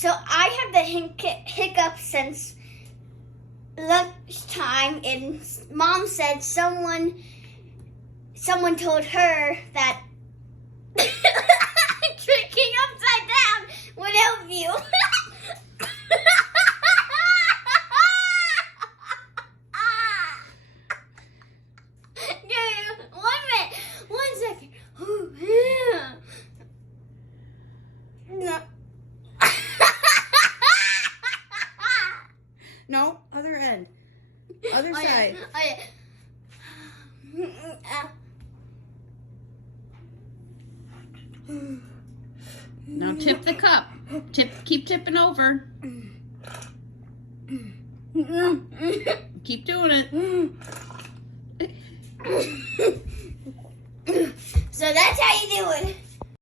So I have the hiccups since lunchtime, and Mom said someone told her that drinking upside down would help you. One minute, 1 second. No. No, other end. Other side. Now tip the cup. Keep tipping over. Keep doing it. So that's how you do it.